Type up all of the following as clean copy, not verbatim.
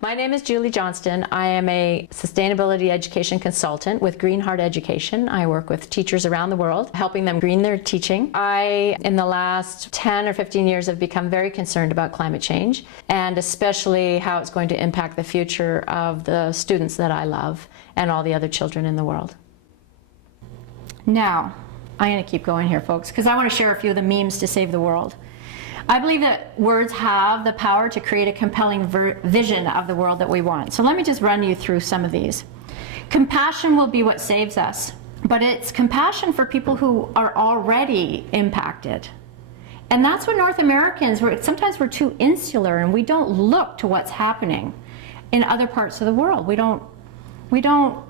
My name is Julie Johnston. I am a sustainability education consultant with GreenHeart Education. I work with teachers around the world, helping them green their teaching. I, in the last 10 or 15 years, have become very concerned about climate change, and especially how it's going to impact the future of the students that I love and all the other children in the world. Now, I'm going to keep going here, folks, because I want to share a few of the memes to save the world. I believe that words have the power to create a compelling vision of the world that we want. So let me just run you through some of these. Compassion will be what saves us, but it's compassion for people who are already impacted. And that's what North Americans, sometimes we're too insular and we don't look to what's happening in other parts of the world. We don't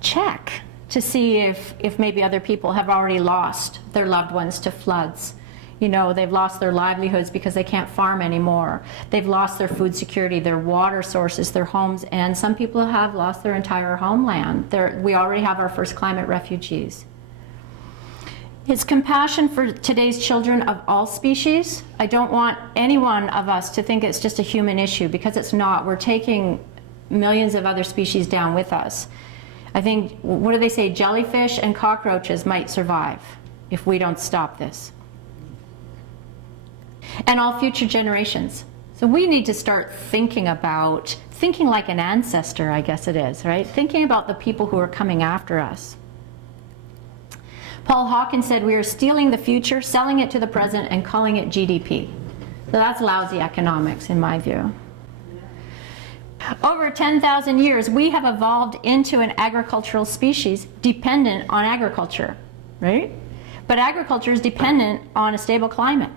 check to see if maybe other people have already lost their loved ones to floods. You know, they've lost their livelihoods because they can't farm anymore. They've lost their food security, their water sources, their homes, and some people have lost their entire homeland. We already have our first climate refugees. It's compassion for today's children of all species. I don't want any one of us to think it's just a human issue, because it's not. We're taking millions of other species down with us. I think, what do they say, jellyfish and cockroaches might survive if we don't stop this. And all future generations. So we need to start thinking like an ancestor, I guess it is, right? Thinking about the people who are coming after us. Paul Hawkins said, we are stealing the future, selling it to the present, and calling it GDP. So that's lousy economics, in my view. Over 10,000 years, we have evolved into an agricultural species dependent on agriculture, right? But agriculture is dependent on a stable climate.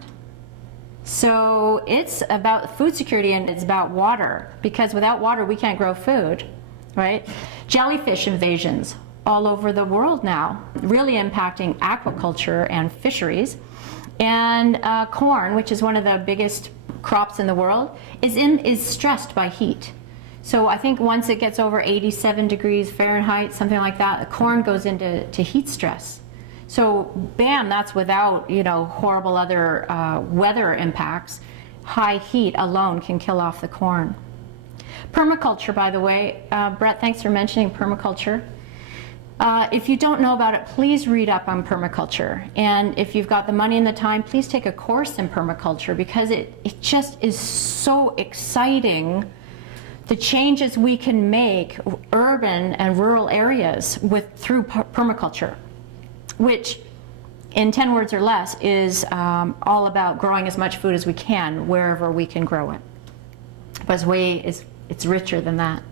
So it's about food security, and it's about water, because without water we can't grow food, right? Jellyfish invasions all over the world now, really impacting aquaculture and fisheries. And corn, which is one of the biggest crops in the world, is stressed by heat. So I think once it gets over 87 degrees Fahrenheit, something like that, the corn goes into heat stress. So bam, that's without, you know, horrible other weather impacts. High heat alone can kill off the corn. Permaculture, by the way, Brett, thanks for mentioning permaculture. If you don't know about it, please read up on permaculture. And if you've got the money and the time, please take a course in permaculture, because it just is so exciting, the changes we can make urban and rural areas through permaculture, which in 10 words or less is all about growing as much food as we can wherever we can grow it. But it's richer than that.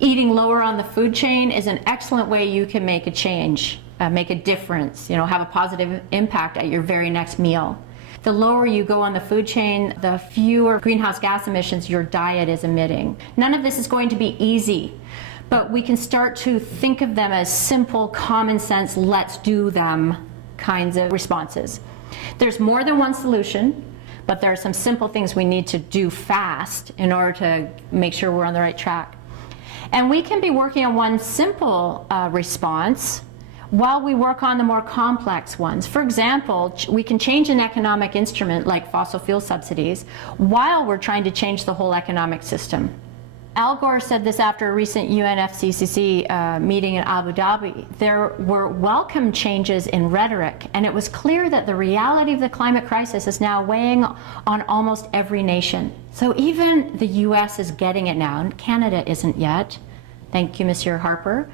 Eating lower on the food chain is an excellent way you can make a change, make a difference, you know, have a positive impact at your very next meal. The lower you go on the food chain, the fewer greenhouse gas emissions your diet is emitting. None of this is going to be easy, but we can start to think of them as simple, common sense, let's do them kinds of responses. There's more than one solution, but there are some simple things we need to do fast in order to make sure we're on the right track. And we can be working on one simple response while we work on the more complex ones. For example, we can change an economic instrument like fossil fuel subsidies while we're trying to change the whole economic system. Al Gore said this after a recent UNFCCC meeting in Abu Dhabi. There were welcome changes in rhetoric, and it was clear that the reality of the climate crisis is now weighing on almost every nation. So even the US is getting it now, and Canada isn't yet. Thank you, Monsieur Harper.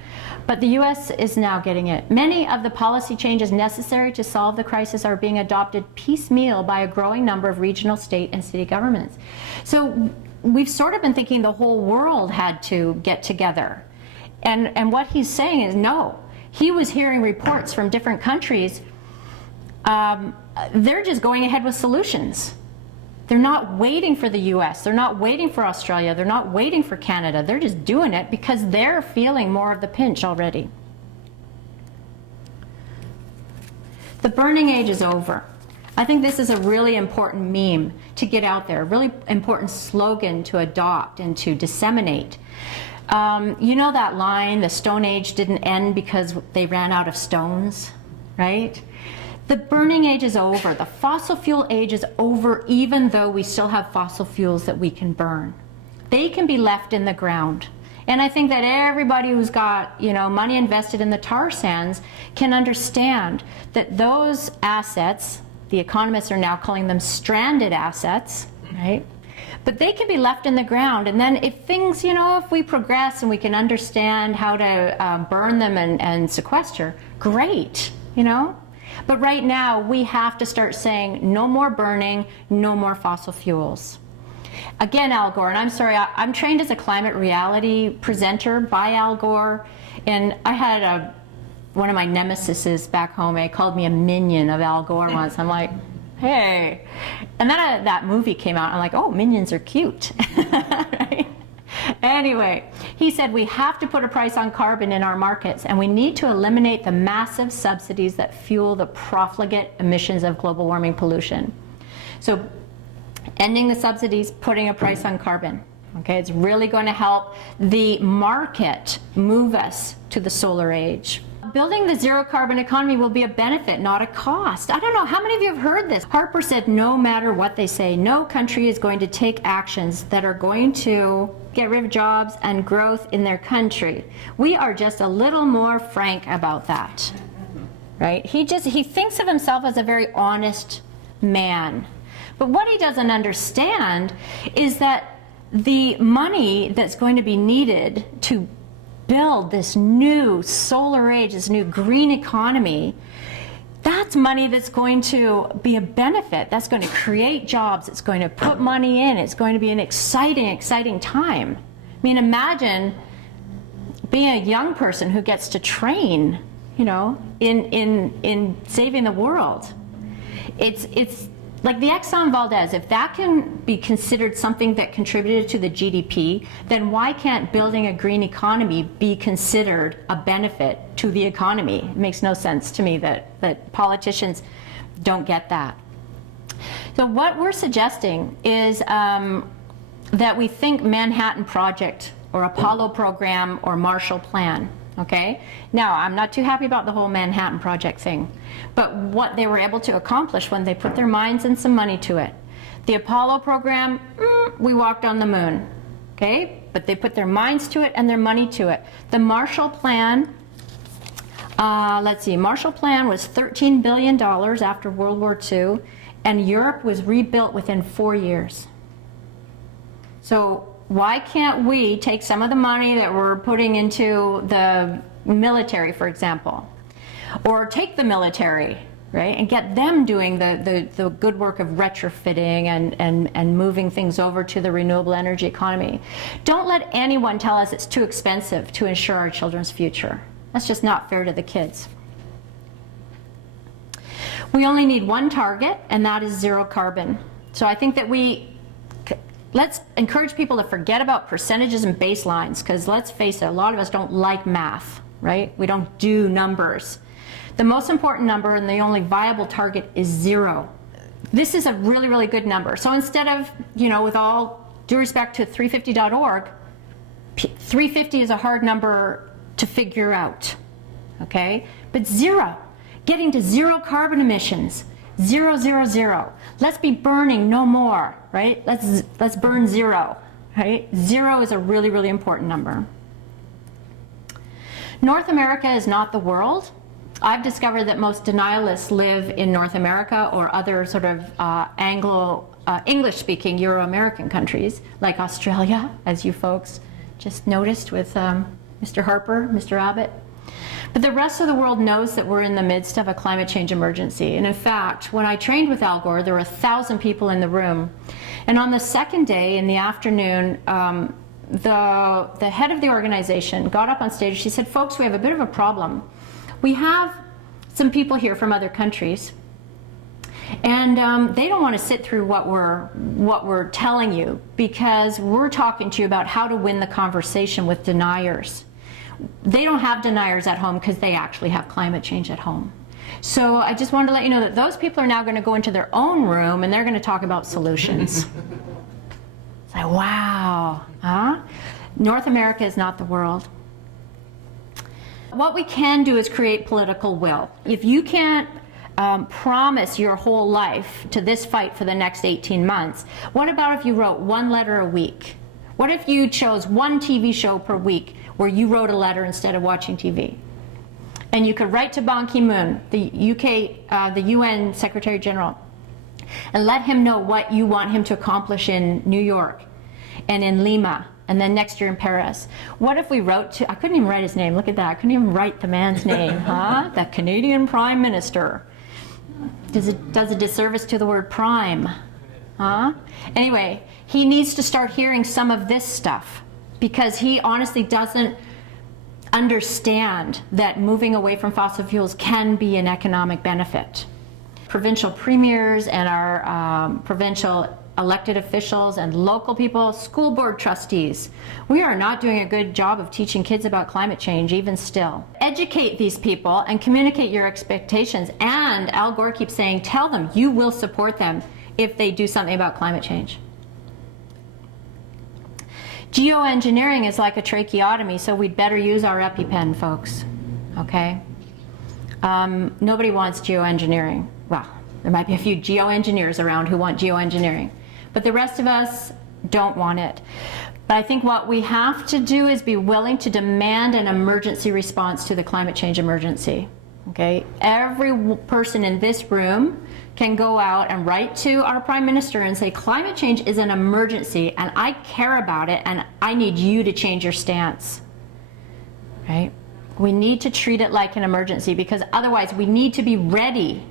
But the US is now getting it. Many of the policy changes necessary to solve the crisis are being adopted piecemeal by a growing number of regional, state, and city governments. So we've sort of been thinking the whole world had to get together. And what he's saying is no. He was hearing reports from different countries. They're just going ahead with solutions. They're not waiting for the US, they're not waiting for Australia, they're not waiting for Canada. They're just doing it because they're feeling more of the pinch already. The burning age is over. I think this is a really important meme to get out there, a really important slogan to adopt and to disseminate. You know that line, the Stone Age didn't end because they ran out of stones, right? The burning age is over. The fossil fuel age is over, even though we still have fossil fuels that we can burn. they can be left in the ground. And I think that everybody who's got, money invested in the tar sands can understand that those assets, the economists are now calling them stranded assets, right? But they can be left in the ground, and then if things, if we progress and we can understand how to burn them and sequester, great, But right now, we have to start saying no more burning, no more fossil fuels. Again, Al Gore, and I'm sorry, I'm trained as a climate reality presenter by Al Gore, and I had one of my nemesises back home, he called me a minion of Al Gore once. I'm like, hey. And then that movie came out, I'm like, oh, minions are cute. Right? Anyway, he said we have to put a price on carbon in our markets, and we need to eliminate the massive subsidies that fuel the profligate emissions of global warming pollution. So ending the subsidies, putting a price on carbon. Okay, it's really going to help the market move us to the solar age. Building the zero carbon economy will be a benefit, not a cost. I don't know, how many of you have heard this? Harper said no matter what they say, no country is going to take actions that are going to get rid of jobs and growth in their country. We are just a little more frank about that, right? He thinks of himself as a very honest man. But what he doesn't understand is that the money that's going to be needed to build this new solar age, this new green economy, that's money that's going to be a benefit. That's going to create jobs. It's going to put money in. It's going to be an exciting, exciting time. I mean, imagine being a young person who gets to train, in saving the world. It's like the Exxon Valdez, if that can be considered something that contributed to the GDP, then why can't building a green economy be considered a benefit to the economy? It makes no sense to me that politicians don't get that. So what we're suggesting is that we think Manhattan Project or Apollo program or Marshall Plan. Okay? Now, I'm not too happy about the whole Manhattan Project thing, but what they were able to accomplish when they put their minds and some money to it. The Apollo program, we walked on the moon, okay? But they put their minds to it and their money to it. The Marshall Plan, Marshall Plan was $13 billion after World War II, and Europe was rebuilt within 4 years. So why can't we take some of the money that we're putting into the military, for example, or take the military, right, and get them doing the good work of retrofitting and moving things over to the renewable energy economy? Don't let anyone tell us it's too expensive to ensure our children's future. That's just not fair to the kids. We only need one target, and that is zero carbon. So I think that let's encourage people to forget about percentages and baselines, because let's face it, a lot of us don't like math, right? We don't do numbers. The most important number and the only viable target is zero. This is a really, really good number. So instead of, with all due respect to 350.org, 350 is a hard number to figure out, okay? But zero, getting to zero carbon emissions, 0, 0, 0. Let's be burning no more, right? Let's burn zero, right? Zero is a really, really important number. North America is not the world. I've discovered that most denialists live in North America or other sort of English-speaking Euro-American countries, like Australia, as you folks just noticed with Mr. Harper, Mr. Abbott. But the rest of the world knows that we're in the midst of a climate change emergency. And in fact, when I trained with Al Gore, there were 1,000 people in the room. And on the second day in the afternoon, the head of the organization got up on stage. She said, folks, we have a bit of a problem. We have some people here from other countries, and they don't want to sit through what we're telling you, because we're talking to you about how to win the conversation with deniers. They don't have deniers at home because they actually have climate change at home. So I just wanted to let you know that those people are now going to go into their own room and they're going to talk about solutions. It's like, wow, huh? North America is not the world. What we can do is create political will. If you can't promise your whole life to this fight for the next 18 months, what about if you wrote one letter a week? What if you chose one TV show per week where you wrote a letter instead of watching TV? And you could write to Ban Ki-moon, the UN Secretary General, and let him know what you want him to accomplish in New York and in Lima, and then next year in Paris. What if we wrote to, I couldn't even write his name, look at that, I couldn't even write the man's name, huh? The Canadian Prime Minister. Does a disservice to the word prime, huh? Anyway, he needs to start hearing some of this stuff because he honestly doesn't understand that moving away from fossil fuels can be an economic benefit. Provincial premiers and our provincial elected officials and local people, school board trustees, we are not doing a good job of teaching kids about climate change, even still. Educate these people and communicate your expectations. And Al Gore keeps saying, tell them you will support them if they do something about climate change. Geoengineering is like a tracheotomy, so we'd better use our EpiPen, folks, okay? Nobody wants geoengineering. Well, there might be a few geoengineers around who want geoengineering, but the rest of us don't want it. But I think what we have to do is be willing to demand an emergency response to the climate change emergency, okay? Every person in this room can go out and write to our Prime Minister and say, climate change is an emergency and I care about it and I need you to change your stance, right? We need to treat it like an emergency because otherwise we need to be ready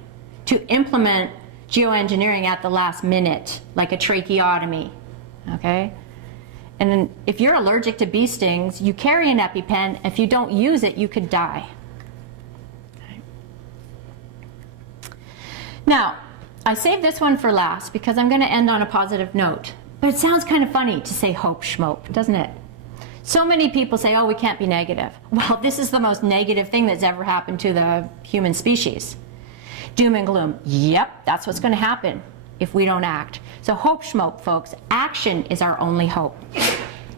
to implement geoengineering at the last minute, like a tracheotomy, okay? And then if you're allergic to bee stings, you carry an EpiPen. If you don't use it, you could die. Now, I saved this one for last because I'm going to end on a positive note. But it sounds kind of funny to say hope schmope, doesn't it? So many people say, oh, we can't be negative. Well, this is the most negative thing that's ever happened to the human species. Doom and gloom. Yep, that's what's going to happen if we don't act. So hope schmope, folks. Action is our only hope.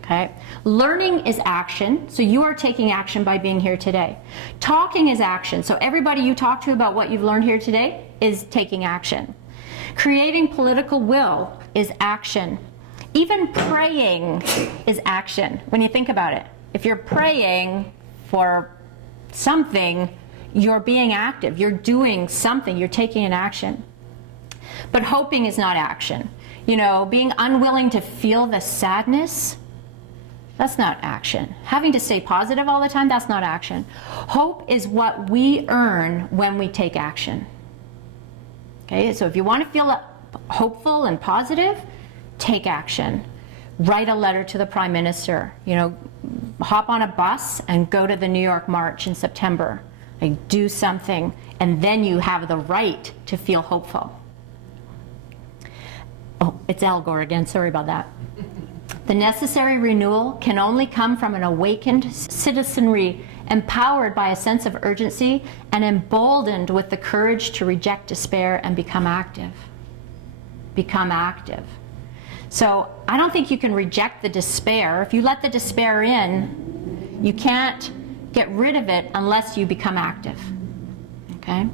Okay? Learning is action, so you are taking action by being here today. Talking is action, so everybody you talk to about what you've learned here today is taking action. Creating political will is action. Even praying is action, when you think about it. If you're praying for something, you're being active, you're doing something, you're taking an action. But hoping is not action. You know, being unwilling to feel the sadness, that's not action. Having to stay positive all the time, that's not action. Hope is what we earn when we take action. Okay, so if you want to feel hopeful and positive, take action. Write a letter to the Prime Minister. You know, hop on a bus and go to the New York March in September. Like, do something, and then you have the right to feel hopeful. Oh, it's Al Gore again, sorry about that. The necessary renewal can only come from an awakened citizenry empowered by a sense of urgency and emboldened with the courage to reject despair and become active. Become active. So I don't think you can reject the despair. If you let the despair in, you can't get rid of it unless you become active. Okay?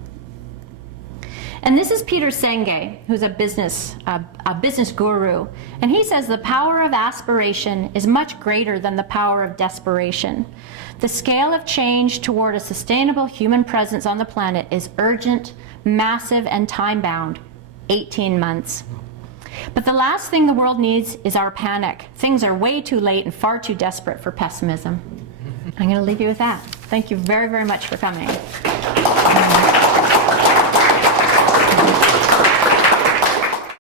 And this is Peter Senge, who's a business guru, and he says the power of aspiration is much greater than the power of desperation. The scale of change toward a sustainable human presence on the planet is urgent, massive, and time-bound, 18 months. But the last thing the world needs is our panic. Things are way too late and far too desperate for pessimism. I'm going to leave you with that. Thank you very, very much for coming.